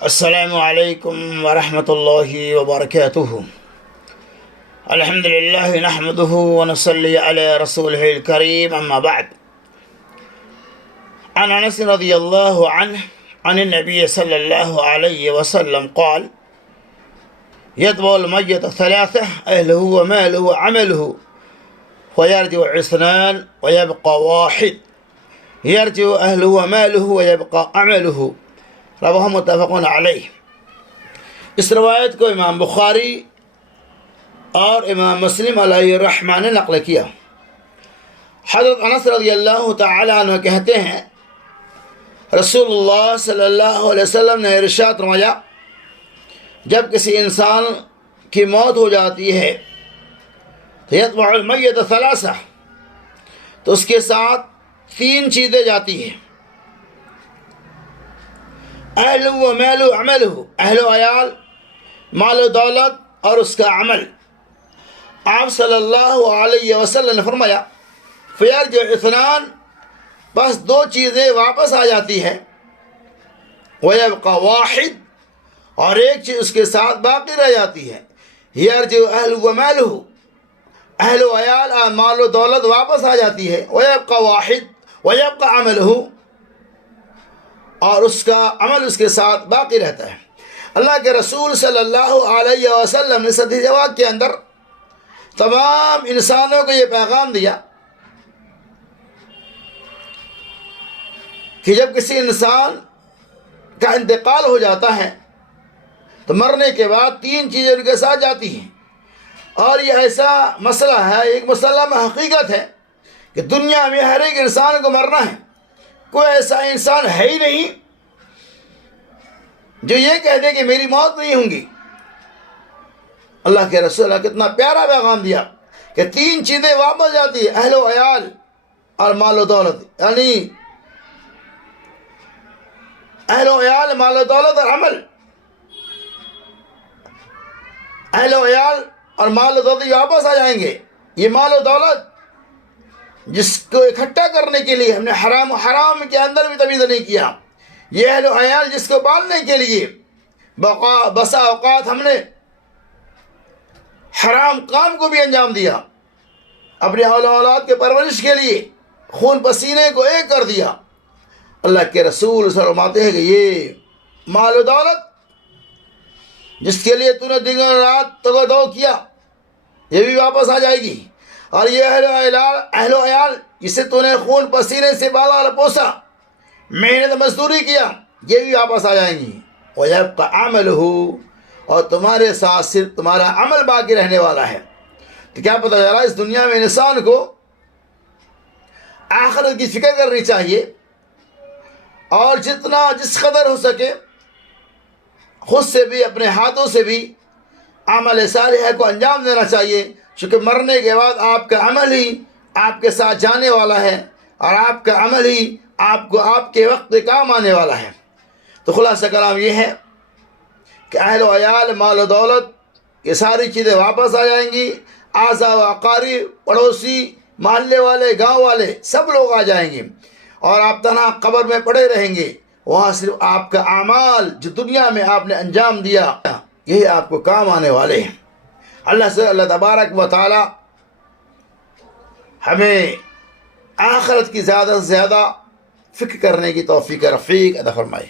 السلام علیکم ورحمۃ اللہ وبرکاتہ۔ الحمد للہ نحمدہ ونصلی علی رسولہ الکریم، اما بعد۔ عن انس رضی اللہ عنہ عن النبی صلی اللہ علیہ وسلم قال: يتبع الميت ثلاثة أهله وماله وعمله ويرجع اثنان ويبقى واحد، يرجع أهله وماله ويبقى عمله، رواہ متفق علیہ۔ اس روایت کو امام بخاری اور امام مسلم علیہ الرحمٰن نے نقل کیا۔ حضرت انس رضی اللہ تعالی عنہ کہتے ہیں، رسول اللہ صلی اللہ علیہ وسلم نے ارشاد فرمایا، جب کسی انسان کی موت ہو جاتی ہے تو یتبع المیت ثلاثہ، تو اس کے ساتھ تین چیزیں جاتی ہیں: اہل و مال و عمل، اہل و عیال، مال و دولت اور اس کا عمل۔ آپ صلی اللہ علیہ وسلم نے فرمایا، فیرجع اثنان، بس دو چیزیں واپس آ جاتی ہیں، ویبقى واحد، اور ایک چیز اس کے ساتھ باقی رہ جاتی ہے۔ یرجع اہل و مال، اہل و عیال اور مال و دولت واپس آ جاتی ہے، ویبقى واحد، ویبقى عملہ، اور اس کا عمل اس کے ساتھ باقی رہتا ہے۔ اللہ کے رسول صلی اللہ علیہ وسلم نے اس حدیث پاک کے اندر تمام انسانوں کو یہ پیغام دیا کہ جب کسی انسان کا انتقال ہو جاتا ہے تو مرنے کے بعد تین چیزیں ان کے ساتھ جاتی ہیں، اور یہ ایسا مسئلہ ہے، ایک مسلم حقیقت ہے کہ دنیا میں ہر ایک انسان کو مرنا ہے۔ کوئی ایسا انسان ہے ہی نہیں جو یہ کہہ دے کہ میری موت نہیں ہوں گی۔ اللہ کے رسول نے کتنا پیارا پیغام دیا کہ تین چیزیں واپس جاتی ہیں: اہل و عیال اور مال و دولت، یعنی اہل و عیال، مال و دولت اور عمل۔ اہل و عیال اور مال و دولت واپس آ جائیں گے۔ یہ مال و دولت جس کو اکٹھا کرنے کے لیے ہم نے حرام و حرام کے اندر بھی تمیز نہیں کیا، یہ اہل و عیال جس کو پالنے کے لیے بسا اوقات ہم نے حرام کام کو بھی انجام دیا، اپنے اولاد کے پرورش کے لیے خون پسینے کو ایک کر دیا۔ اللہ کے رسول صلی اللہ علیہ وسلم فرماتے ہیں کہ یہ مال و دولت جس کے لیے تو نے دن اور رات تگو کیا، یہ بھی واپس آ جائے گی، اور یہ اہل و عیال جسے تو نے خون پسینے سے بالا پوسا، محنت مزدوری کیا، یہ بھی واپس آ جائیں گی۔ وَيَبْقَ عَمَلُهُ، اور تمہارے ساتھ صرف تمہارا عمل باقی رہنے والا ہے۔ تو کیا پتہ چلا، اس دنیا میں انسان کو آخرت کی فکر کرنی چاہیے، اور جس قدر ہو سکے خود سے بھی اپنے ہاتھوں سے بھی عمل صالح کو انجام دینا چاہیے، چونکہ مرنے کے بعد آپ کا عمل ہی آپ کے ساتھ جانے والا ہے، اور آپ کا عمل ہی آپ کو آپ کے وقت کام آنے والا ہے۔ تو خلاصہ کلام یہ ہے کہ اہل و عیال، مال و دولت، یہ ساری چیزیں واپس آ جائیں گی۔ اعزاء و اقارب، پڑوسی، محلے والے، گاؤں والے، سب لوگ آ جائیں گے، اور آپ تنہا قبر میں پڑے رہیں گے۔ وہاں صرف آپ کا اعمال جو دنیا میں آپ نے انجام دیا، یہی آپ کو کام آنے والے ہیں۔ اللہ تبارک و تعالی ہمیں آخرت کی زیادہ سے زیادہ فکر کرنے کی توفیق رفیق عطا فرمائے۔